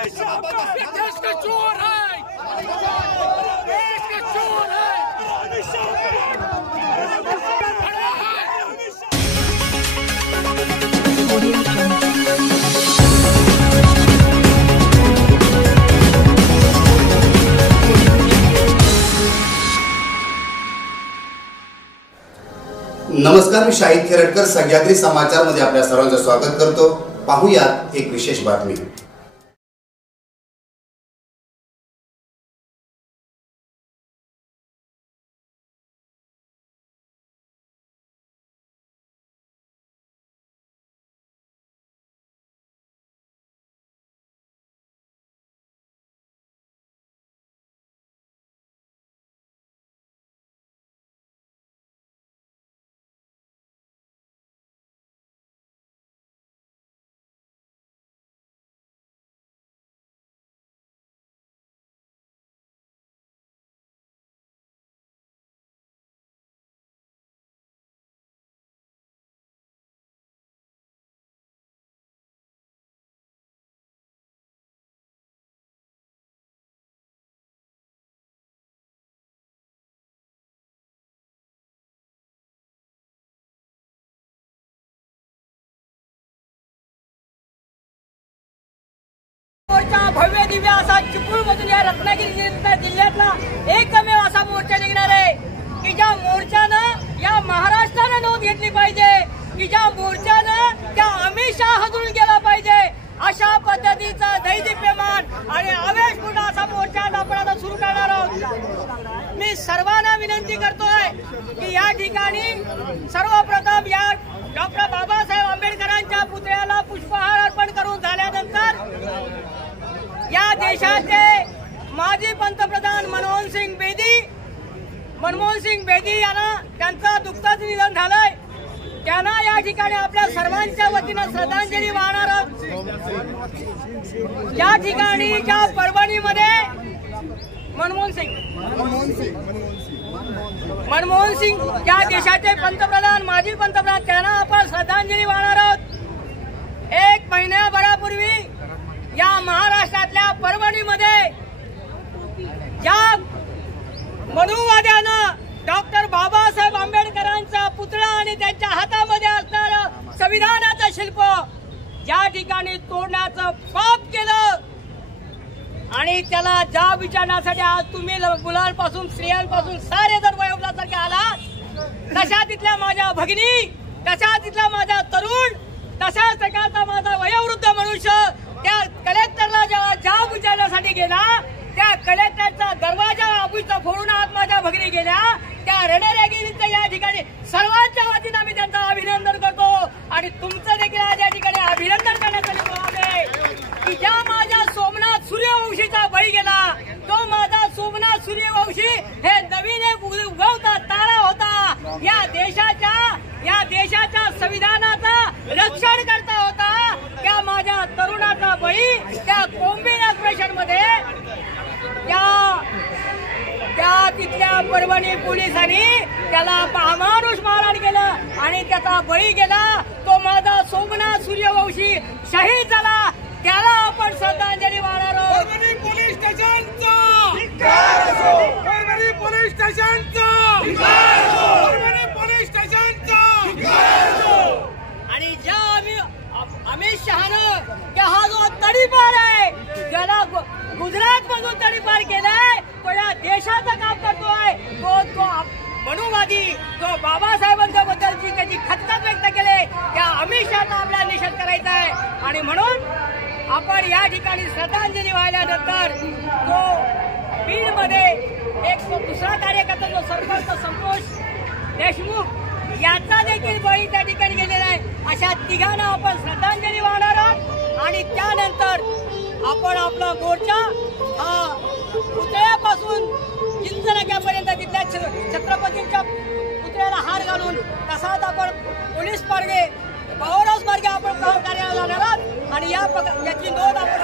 देश का चोर है, देश का चोर है। नमस्कार, मी शाहिद खेरटकर सह्याद्री समाचार मध्ये आपल्या सर्वांचं स्वागत करतो। पाहूयात एक विशेष बातमी। भव्य दिव्य असा चिपळूणमधून या रत्नागिरी जिल्ह्यातला एकमेव असा मोर्चा निघणार आहे की ज्या मोर्चानं या महाराष्ट्रानं नोंद घेतली पाहिजे, की ज्या मोर्चानं त्या अमित शहा हदरून गेला पाहिजे। अशा पद्धतीचा दैदिप्यमान आणि आवेशपूर्ण असा मोर्चा आपण आता सुरू करणार आहोत। मी सर्वांना विनंती करतोय की या ठिकाणी सर्वप्रथम या डॉक्टर बाबासाहेब आंबेडकरांच्या पुतळ्याला पुष्पहार अर्पण करून झाल्यानंतर या देशाचे माजी पंतप्रधान मनमोहन सिंग बेदी यांना त्यांचं दुःखद निधन झालंय। त्यांना या ठिकाणी आपल्या सर्वांच्या वतीनं श्रद्धांजली वाहणार आहोत। या ठिकाणी ज्या परभणीमध्ये मनमोहन सिंग या देशाचे पंतप्रधान माजी पंतप्रधान त्यांना आपण श्रद्धांजली वाहणार आहोत। एक महिन्याभरापूर्वी या महाराष्ट्रातल्या परभणीमध्ये ज्या मनुवाद्यानं डॉक्टर बाबासाहेब आंबेडकरांचा पुतळा आणि त्यांच्या हातामध्ये असणारं संविधानाचं शिल्प ज्या ठिकाणी तोडण्याचं पाप केलं आणि त्याला जाब विचारण्यासाठी आज तुम्ही मुलांपासून स्त्रियांपासून सारे जर वयोवृद्धासारखे आलात, तशा तिथल्या माझ्या भगिनी, तशा तिथला माझा तरुण, तशाच प्रकारचा माझा वयोवृद्ध मनुष्य त्या कलेक्टरला जेव्हा जाब विचारण्यासाठी गेला, त्या कलेक्टरचा दरवाजा ऑफिसचा फोडून आत माझ्या भगिनी गेल्या। त्या रणरेगिरीचं या ठिकाणी सर्वांच्या वतीनं आम्ही त्यांचं अभिनंदन करतो आणि तुमचं देखील आज या ठिकाणी अभिनंदन करण्यासाठी आहे की ज्या माझ्या सोमनाथ सूर्यवंशीचा बळी गेला, तो माझा सोमनाथ सूर्यवंशी हे नवीन एक उगवता तारा होता। या देशाच्या संविधानाचा रक्षण करता होता। त्या माझ्या तरुणाचा बळी त्या कोम्बिन ऑपरेशन मध्ये त्या तिथल्या परभणी पोलिसांनी त्याला अमानुष मारहाण केलं आणि त्याचा बळी गेला। तो माझा सोमनाथ सूर्यवंशी शहीद झाला, त्याला आपण श्रद्धांजली वाहणार आहोत। परभणी पोलीस स्टेशनचा परभणी पोलीस स्टेशनचा परभणी पोलीस स्टेशनचा आणि ज्या अमित शहानं हा जो तडीपार आहे, ज्याला गुजरात मधून तडीपार केलाय, तो या देशाचं काम करतोय। तो मनुवादी जो बाबासाहेबांच्या बद्दलची त्याची खतखत व्यक्त केली, त्या अमित शहाचा आपल्याला निषेध करायचा आहे आणि म्हणून आपण या ठिकाणी श्रद्धांजली वाहिल्यानंतर तो बीडमध्ये एक दुसरा कार्यकर्ता जो सरपंच संतोष देशमुख याचा देखील बळी त्या ठिकाणी गेलेला आहे। अशा तिघांना आपण श्रद्धांजली वाहणार आहोत आणि त्यानंतर आपण आपला मोर्चा हा पुतळ्यापासून चिंचनाक्यापर्यंत तिथल्या छत्रपतींच्या पुतळ्याला हार घालून तसाच आपण पोलीस मार्गे बावराज मार्गे आपण कार्यालयाला जाणार आहोत आणि याची नोंद आपण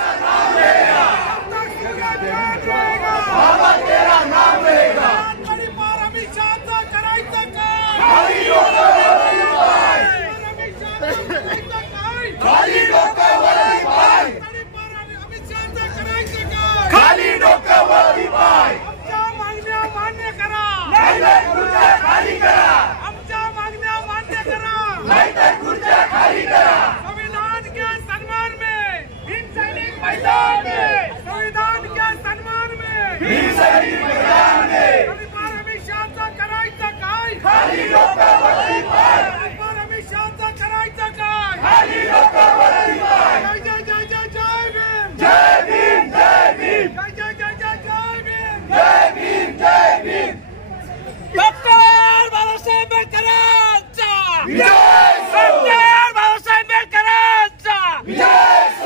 संविधान के सम्मान में भीम सैनिक मैदान में, संविधान के सम्मान में भीम सैनिक मैदान में। अमित शहाचा करायचं काय? खाली लोकांवरती पाय. अमित शहाचा करायचं काय? खाली लोकांवरती पाय. जय जय जय जय भीम. जय भीम जय भीम. जय जय जय जय भीम. जय भीम जय भीम. डॉक्टर बाबासाहेब आंबेडकरांचा डॉक्टर बाबासाहेब आंबेडकरांचा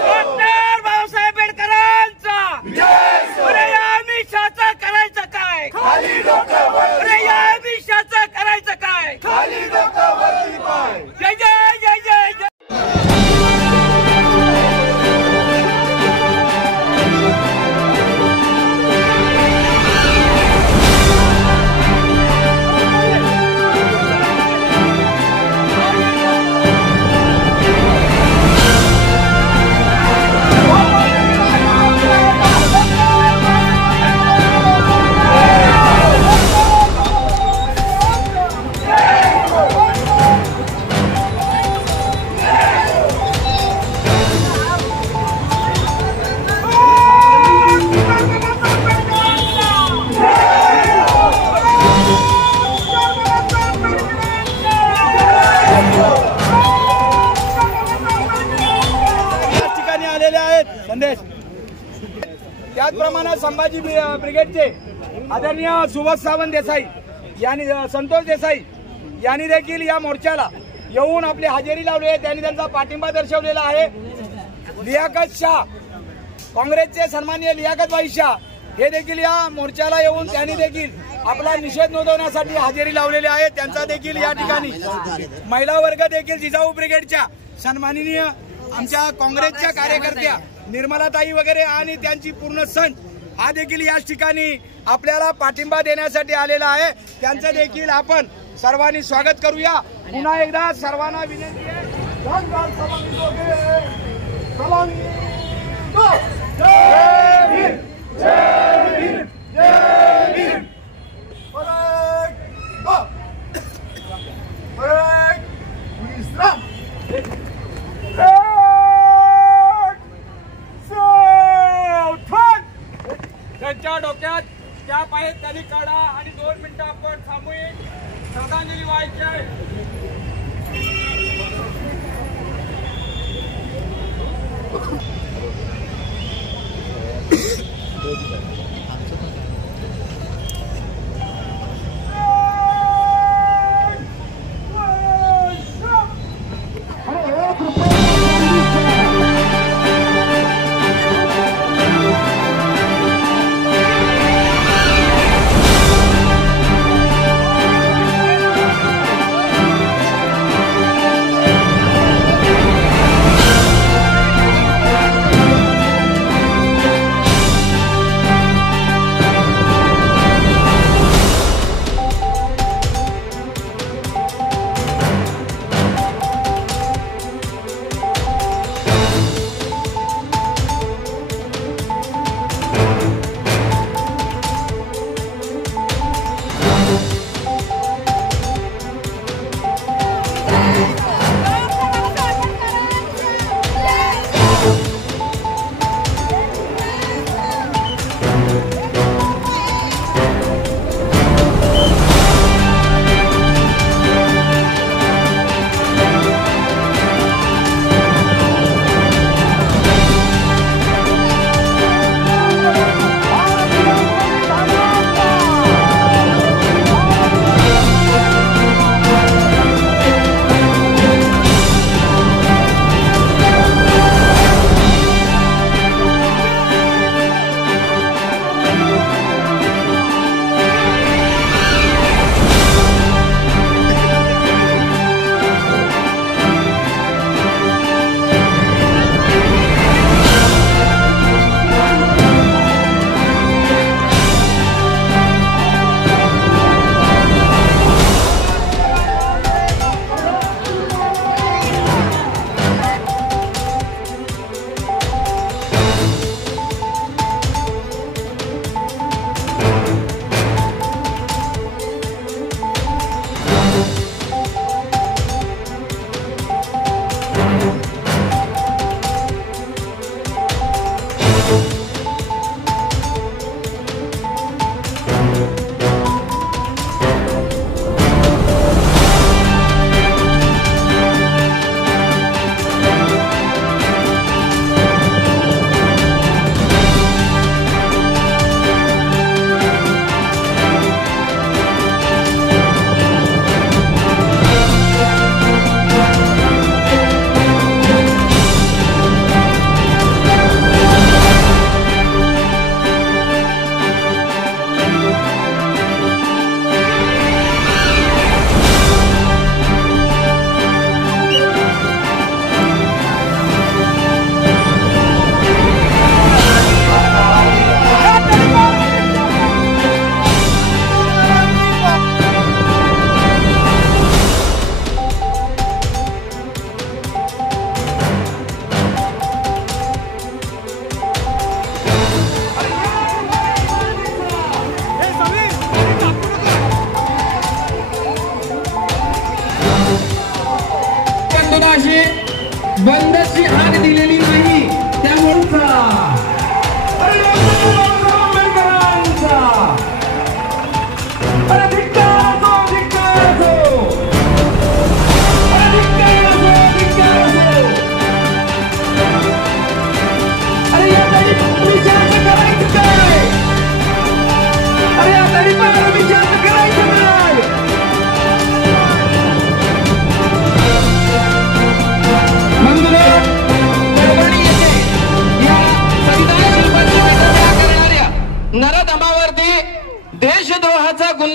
डॉक्टर बाबासाहेब आंबेडकरांचा. अरे या अमित शहाचा करायचं काय? खाली लोकांवरती. अरे या अमित शहाचा करायचं काय? खाली लोकांवरती पाय. जय जय जय जय जय. संदेश त्याचप्रमाणे संभाजी ब्रिगेडचे आदरणीय सुभाष सावंत देसाई यांनी, संतोष देसाई यांनी देखील या मोर्चाला येऊन आपली हजेरी लावली आहे. त्यांनी त्यांचा पाठिंबा दर्शवलेला आहे. लियाकत शाह, काँग्रेसचे सन्माननीय लियाकतभाई शाह हे देखील या मोर्चाला येऊन त्यांनी देखील आपला निषेध नोंदवण्यासाठी हजेरी लावलेली आहे. त्यांचा देखील या ठिकाणी महिला वर्ग देखील जिजाऊ ब्रिगेडच्या सन्माननीय आमच्या काँग्रेसच्या कार्यकर्त्या निर्मलाताई वगैरे आणि त्यांची पूर्ण संघ हा देखील याच ठिकाणी आपल्याला पाठिंबा देण्यासाठी आलेला आहे. त्यांचं देखील आपण सर्वांनी स्वागत करूया. पुन्हा एकदा सर्वांना विनंती आहे. त्यांच्या डोक्यात त्या पाय खाली काढा आणि 2 मिनिटं आपण सामूहिक श्रद्धांजली व्हायची आहे.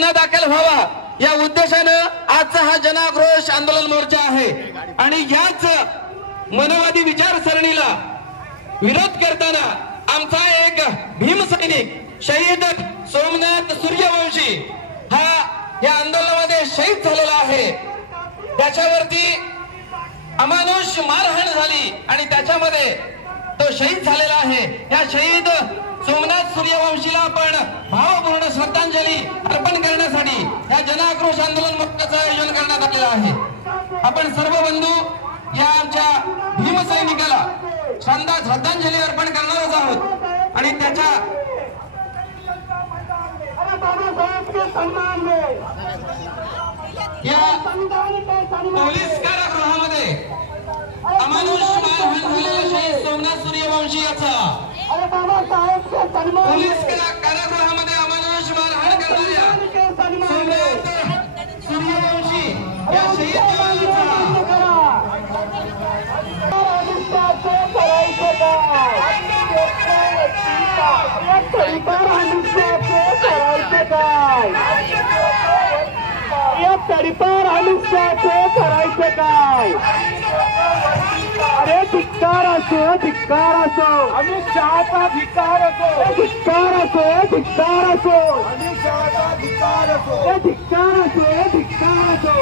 गुन्हा दाखल व्हावा या उद्देशानं आजचा हा जनाक्रोश आंदोलन मोर्चा आहे। आणि याच मनोवादी विचारसरणीला विरोध करताना आमचा एक भीमसैनिक शहीद सोमनाथ सूर्यवंशी हा या आंदोलनामध्ये शहीद झालेला आहे। त्याच्यावरती अमानुष मारहाण झाली आणि त्याच्यामध्ये तो शहीद झालेला आहे। या शहीद सोमनाथ सूर्यवंशीला आपण भावपूर्ण श्रद्धांजली अर्पण करण्यासाठी या जनाक्रोश आंदोलन मोर्चाचं आयोजन करण्यात आलेलं आहे। आपण सर्व बंधू या आमच्या भीमसैनिकाला श्रद्धांजली अर्पण करणारच आहोत आणि त्याच्या या पोलीस कारागृहामध्ये अमानुष मारहाण झालेला शहीद सोमनाथ सूर्यवंशी याचा पोलीस कारागृहामध्ये अमानुष मारहाण करणाऱ्या सोमनाथ सूर्यवंशी या शहीद तडीपार अनुष्याचं करायचं काय? अरे धिक्कार असो अमित शहाचा धिक्कार असो धिक्कार असो अमित शहाचा धिक्कार असो धिक्कार असो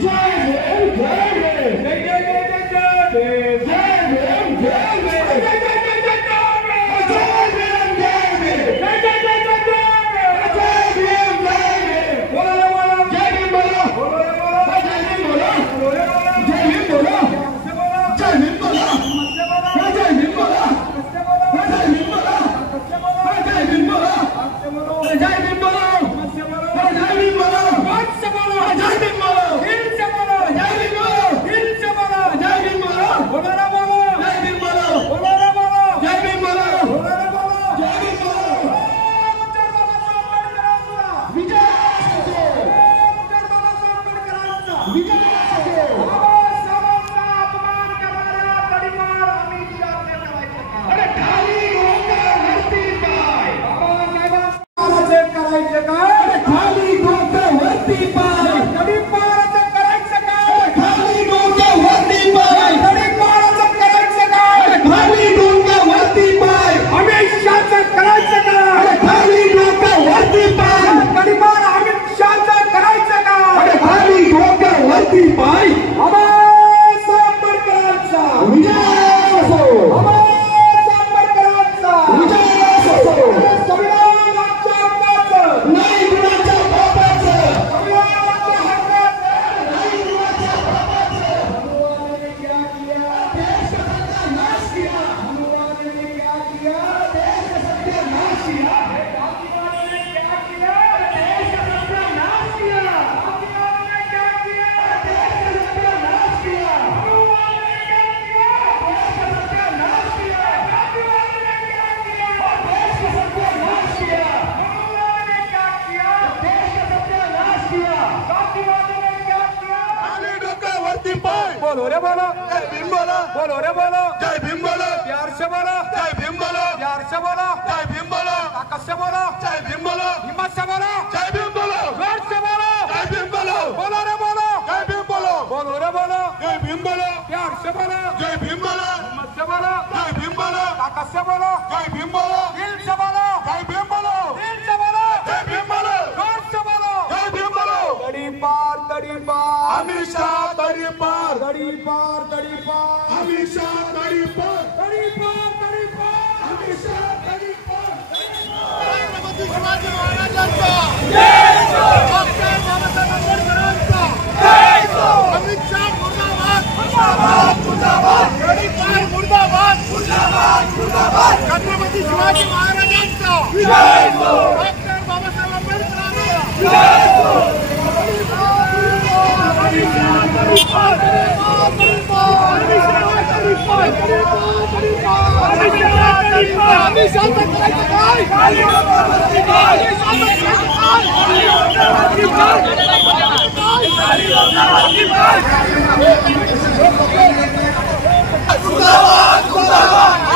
जय बोलो रे बोलो जय भीम बोलो बोलो रे बोलो जय भीम बोलो प्यार से बोलो जय भीम बोलो प्यार से बोलो जय भीम बोलो ताकत से बोलो जय भीम बोलो हिम्मत से बोलो जय भीम बोलो जोर से बोलो जय भीम बोलो बोलो रे बोलो जय भीम बोलो बोलो रे बोलो जय भीम बोलो प्यार से बोलो जय भीम बोलो हिम्मत से बोलो जय भीम बोलो ताकत से बोलो जय भीम बोलो दिल से बोलो जय भीम बोलो दिल से बोलो जय भीम बोलो जोर से बोलो जय भीम बोलो दड़ी पार हमेशा दड़ी पार दड़ी पार हमेशा दड़ी पार दड़ी पार हमेशा दड़ी पार छत्रपती शिवाजी महाराजांचा जय हो डॉक्टर बाबासाहेब आंबेडकरांचा जय हो अमित शाह मुर्दाबाद मुर्दाबाद मुर्दाबाद दड़ी पार मुर्दाबाद मुर्दाबाद मुर्दाबाद छत्रपती शिवाजी महाराजांचा जय हो डॉक्टर बाबासाहेब आंबेडकरांचा जय हो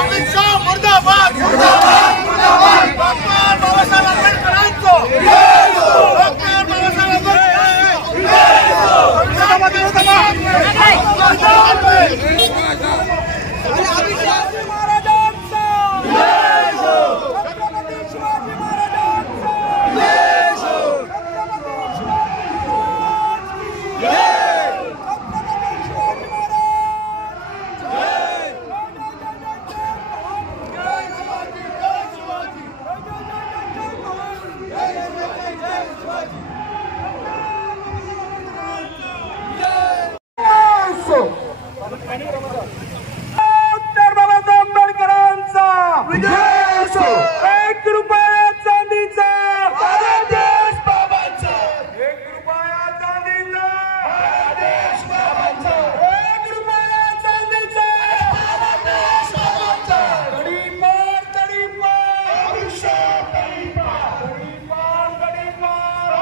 अमित शाह मुर्दाबाद मुर्दाबाद मुर्दाबाद डॉक्टर बाबासाहेब आंबेडकरांचा जय हो डॉक्टर बाबासाहेब डॉक्टर बाबासाहेब आंबेडकरांचा विजय असो 1 रुपया चांदीचा देश बाबांचा 1 रुपया चांदीचा देश बाबांचा 1 रुपया चांदीचा देश बाबांचा दड़ी पार हमेशा दड़ी पार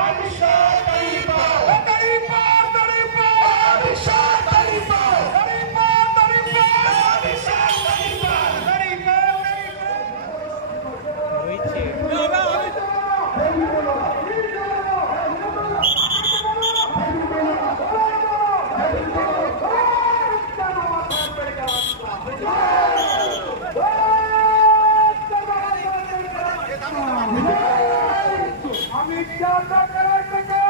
हमेशा दड़ी पार दड़ी पार हमेशा दड़ी पार हमेशा दड़ी पार अमित शाह करायचं का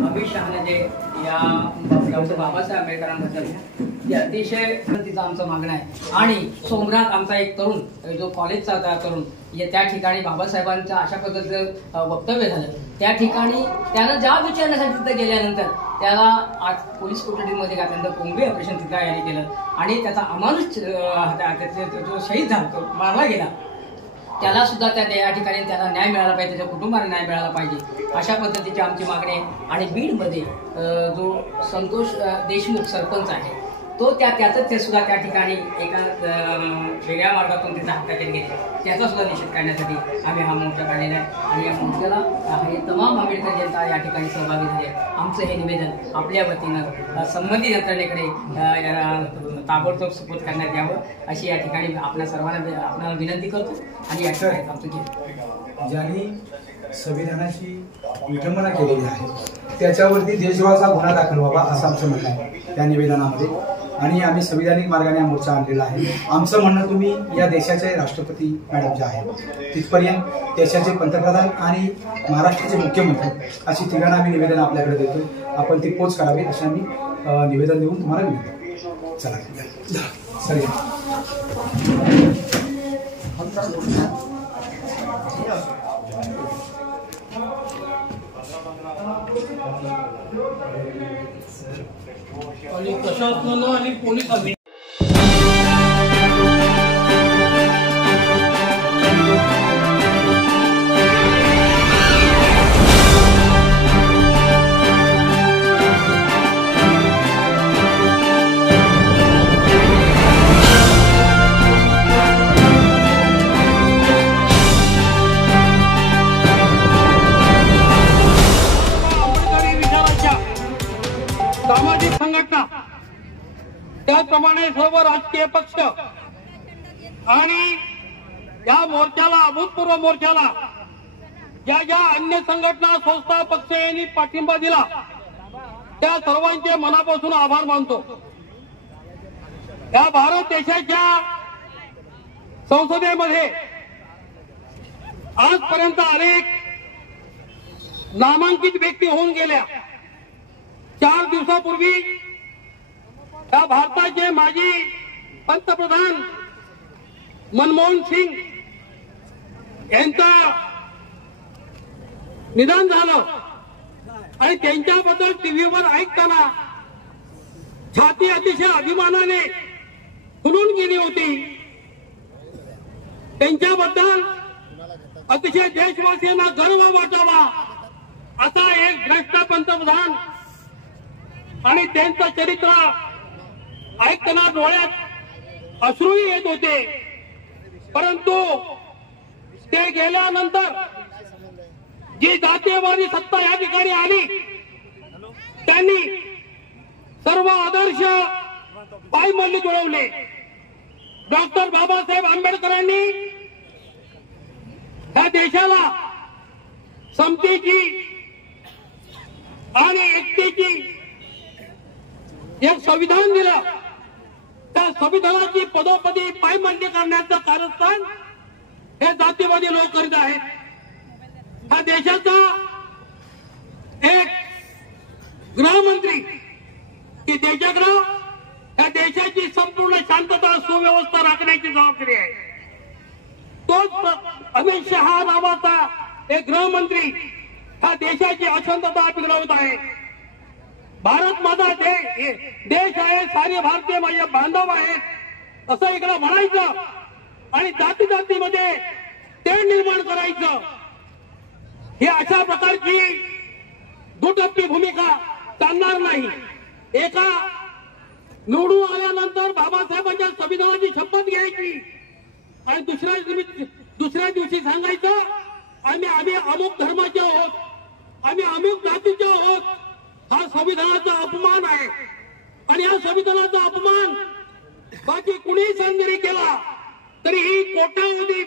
अमित शहाने जे या डॉक्टर बाबासाहेब आंबेडकरांबद्दल जे अतिशय तिचं आमचं मागणं आहे आणि सोमनाथ आमचा एक तरुण जो कॉलेजचा होता तरुण त्या ठिकाणी बाबासाहेबांचं अशा पद्धतीचं वक्तव्य झालं त्या ठिकाणी त्यानं जाब विचारण्यासाठी तिथं गेल्यानंतर त्याला आज पोलीस कोठडीमध्ये घातल्यानंतर कोंबडी ऑपरेशन तिथं याने केलं आणि त्याचा अमानुष जो शहीद झाला तो मारला गेला त्याला सुद्धा त्या ठिकाणी त्याला न्याय मिळाला पाहिजे त्याच्या कुटुंबाला न्याय मिळाला पाहिजे अशा पद्धतीची आमची मागणी आहे. आणि बीडमध्ये जो संतोष देशमुख सरपंच आहे तो त्याचं ते सुद्धा त्या ठिकाणी एका वेगळ्या मार्गातून त्याचा हक्काचे घेतला, त्याचा सुद्धा निषेध करण्यासाठी आम्ही हा मोर्चा काढलेला आहे. आणि या मोर्चाला हे तमाम आंबेडकर जनता या ठिकाणी सहभागी झाली आहे. आमचं हे निवेदन आपल्या वतीनं संबंधित यंत्रणेकडे ताबडतोब सुपूर्द करण्यात यावं अशी या ठिकाणी आपल्या सर्वांना आपल्याला विनंती करतो. आणि या ठिकाणी आमचं घेतो. ज्यांनी संविधानाची विटंबना केलेली आहे त्याच्यावरती देशद्रोहाचा गुन्हा दाखल व्हावा असं आमचं म्हणणं आहे त्या निवेदनामध्ये. आणि आम्ही संविधानिक मार्गाने हा मोर्चा आणलेला आहे. आमचं म्हणणं तुम्ही या देशाचे राष्ट्रपती मॅडम ज्या आहेत तिथपर्यंत देशाचे पंतप्रधान आणि महाराष्ट्राचे मुख्यमंत्री अशी तिघांना आम्ही निवेदन आपल्याकडे देतो. आपण ती पोच करावी अशी आम्ही निवेदन देऊन तुम्हाला विनंती. चला सर आणि प्रशासन आणि पोलिसांनी सामाजिक संघटना त्याचप्रमाणे सर्व राजकीय पक्ष आणि या मोर्चाला अभूतपूर्व मोर्चाला ज्या ज्या अन्य संघटना संस्था पक्ष यांनी पाठिंबा दिला त्या सर्वांचे मनापासून आभार मानतो. या भारत देशाच्या संसदेमध्ये आजपर्यंत अनेक नामांकित व्यक्ती होऊन गेल्या. 4 दिवसापूर्वी या भारताचे माजी पंतप्रधान मनमोहन सिंग यांचं निधन झालं आणि त्यांच्याबद्दल टीव्हीवर ऐकताना छाती अतिशय अभिमानाने फुलून गेली होती. त्यांच्याबद्दल अतिशय देशवासियांना गर्व वाटावा असा एक भ्रष्ट पंतप्रधान आणि त्यांचं चरित्र ऐकताना डोळ्यात अश्रूही येत होते. परंतु ते गेल्यानंतर जी जातीयवादी सत्ता या ठिकाणी आली त्यांनी सर्व आदर्श पायमल्ली जुळवले. डॉक्टर बाबासाहेब आंबेडकरांनी या देशाला समतेची आणि एकतेची एक संविधान दिलं. त्या संविधानाची पदोपदी पायमल्ली करण्याचं कारस्थान हे जातीवादी लोक करीत आहेत. हा देशाचा एक गृहमंत्री की देशगृह या देशाची संपूर्ण शांतता सुव्यवस्था राखण्याची जबाबदारी आहे. तोच अमित शहा नावाचा एक गृहमंत्री ह्या देशाची अशांतता बिघडवत आहे. भारत माझा देश आहे, सारे भारतीय माझे बांधव आहेत असं इकडं म्हणायचं आणि जाती जातीमध्ये ते निर्माण करायचं. ही अशा प्रकारची दुटप्पी भूमिका चालणार नाही. एका निवडून आल्यानंतर बाबासाहेबांच्या संविधानाची शपथ घ्यायची आणि दुसऱ्या दिवशी सांगायचं आम्ही अमुक धर्माचे आहोत, आम्ही अमुक जातीचे आहोत. हा संविधानाचा अपमान आहे आणि या संविधानाचा अपमान बाकी कुणी जरी केला तरी ही कोट्यावधी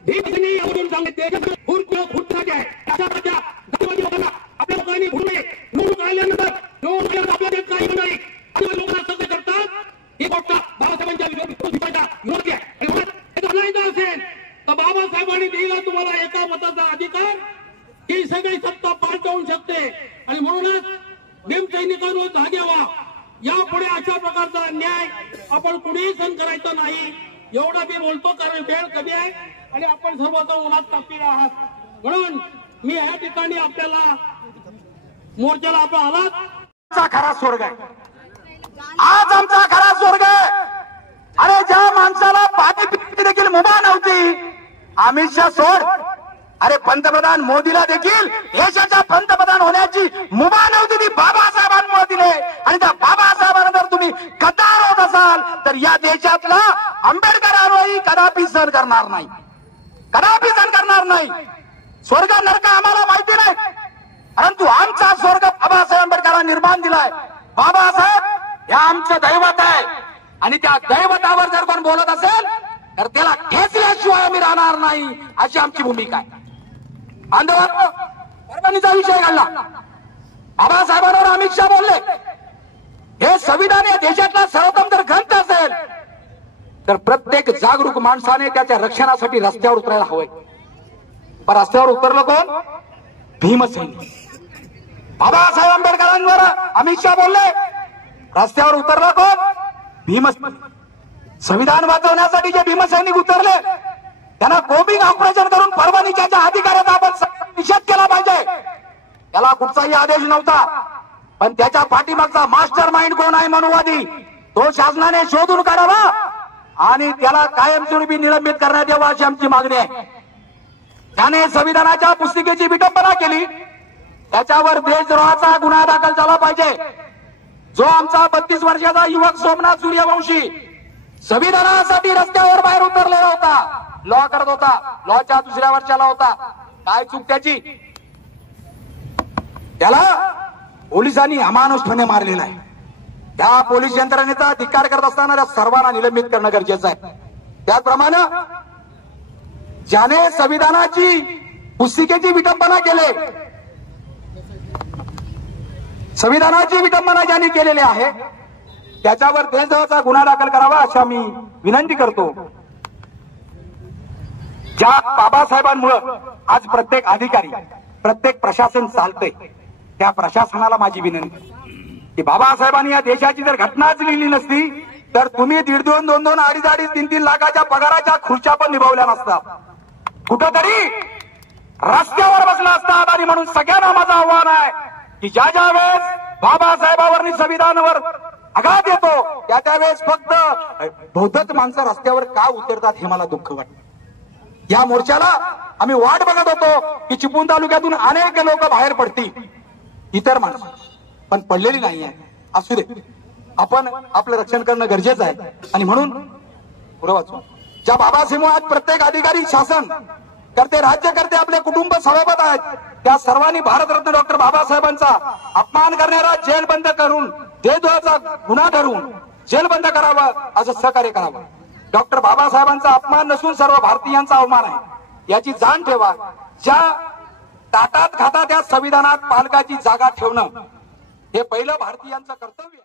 भीषणी येऊन सांगते आपल्या लोकांनी निवडून आल्यानंतर आपल्या काही नाही लोकांना सगळे करतात. ही गोष्ट बाबासाहेबांच्या विरोधी असेल तर बाबासाहेबांनी दिला तुम्हाला एका मताचा अधिकार ही सगळी सत्ता पार जाऊ शकते आणि म्हणूनच भीमसैनिकांवर जागे व्हा. यापुढे अशा प्रकारचा अन्याय आपण कुणीही सहन करायचा नाही एवढा मी बोलतो, कारण वेळ कमी आहे आणि आपण सर्वजण उन्हात तापलेले आहात. म्हणून मी या ठिकाणी आपल्याला मोर्चाला आपण आलात खरा स्वर्ग आहे. आज आमचा खरा स्वर्ग आहे. अरे ज्या माणसाला पाणी पिण्याची देखील मुभा नव्हती, अमित शहा सोड, अरे पंतप्रधान मोदीला देखील देशाचा पंतप्रधान होण्याची मुभा नव्हती, ती बाबासाहेबांमुळे दिले आणि त्या बाबासाहेब बाबासाहेबांना जर तुम्ही गद्दार होत असाल तर या देशातला आंबेडकरांवरही कदापि सहन करणार नाही, कदापि सहन करणार नाही. स्वर्ग नरक आम्हाला माहिती नाही, परंतु आमचा स्वर्ग बाबासाहेब आंबेडकरांनी निर्माण दिलाय. बाबासाहेब हे आमचं दैवत आहे आणि त्या दैवतावर जर कोण बोलत असेल तर त्याला ठेचल्याशिवाय आम्ही राहणार नाही, अशी आमची भूमिका आहे. बांधवांनो, परभणीचा विषय घडला, बाबासाहेबांवर अमित शहा बोलले. हे संविधान या देशातला सर्वोत्तम जर ग्रंथ असेल तर प्रत्येक जागरूक माणसाने त्याच्या रक्षणासाठी रस्त्यावर उतरायला हवंय. पण रस्त्यावर उतरलं कोण? भीमसैनिक. बाबासाहेब आंबेडकरांवर अमित शहा बोलले, रस्त्यावर उतरलं कोण? भीमसैनिक. संविधान वाचवण्यासाठी जे भीमसैनिक उतरले त्यांना कोबिंग ऑपरेशन करून परभणीच्या अधिकाराचा आपण निषेध केला पाहिजे. त्याला कुठचाही आदेश नव्हता, पण त्याच्या पाठीमागचा मास्टर माइंड कोण आहे मनुवादी, तो शासनाने शोधून काढावा आणि त्याला कायमस्वरूपी निलंबित करण्यात यावं अशी आमची मागणी आहे. त्याने संविधानाच्या पुस्तिकेची विटंबना केली, त्याच्यावर देशद्रोहाचा गुन्हा दाखल झाला पाहिजे. जो आमचा 32 वर्षाचा युवक सोमनाथ सूर्यवंशी संविधानासाठी रस्त्यावर बाहेर उतरलेला होता, लॉ करत होता, लॉच्या दुसऱ्या वर्षाला होता, काय चूक त्याची? त्याला पोलिसांनी अमानुषपणे मारलेला आहे. त्या पोलीस यंत्रणेचा धिक्कार करत असताना त्या सर्वांना निलंबित करणं गरजेचं आहे. त्याचप्रमाणे ज्याने संविधानाची पुस्तिकेची विटंबना केली, संविधानाची विटंबना ज्यांनी केलेली आहे त्याच्यावर देशद्रोहाचा गुन्हा दाखल करावा अशा मी विनंती करतो. ज्या बाबासाहेबांमुळे आज प्रत्येक अधिकारी, प्रत्येक प्रशासन चालतंय, त्या प्रशासनाला माझी विनंती की बाबासाहेबांनी या देशाची जर घटनाच लिहिली नसती तर तुम्ही 1.5, 2, 2, 2.5, 3 लाखाच्या पगाराच्या खुर्च्या पण निभावल्या नसतात, कुठंतरी रस्त्यावर बसला असतात. आणि म्हणून सगळ्यांना माझं आव्हान आहे की ज्या वेळेस बाबासाहेबांवर संविधानावर आघात येतो त्या वेळेस फक्त बहुतेक माणसं रस्त्यावर का उतरतात हे मला दुःख वाटतं. या मोर्चाला आम्ही वाट बघत होतो की चिपळूण तालुक्यातून अनेक लोक बाहेर पडतील, इतर माणसं पण पडलेली नाही आहे. असू दे, आपण आपलं रक्षण करणं गरजेचं आहे. आणि म्हणून पुढे वाचू, ज्या बाबासाहेब आज प्रत्येक अधिकारी, शासन करते, राज्यकर्ते, आपले कुटुंब सभापत आहेत, त्या सर्वांनी भारतरत्न डॉक्टर बाबासाहेबांचा अपमान करणारा जेलबंद करून देशद्रोहाचा गुन्हा धरून जेलबंद करावा, असं सहकार्य करावं. डॉक्टर बाबासाहेबांचा अपमान नसून सर्व भारतीयांचा अवमान आहे याची जाण ठेवा. ज्या ताटात खाता त्या संविधानात पालकाची जागा ठेवणं हे पहिलं भारतीयांचं कर्तव्य आहे.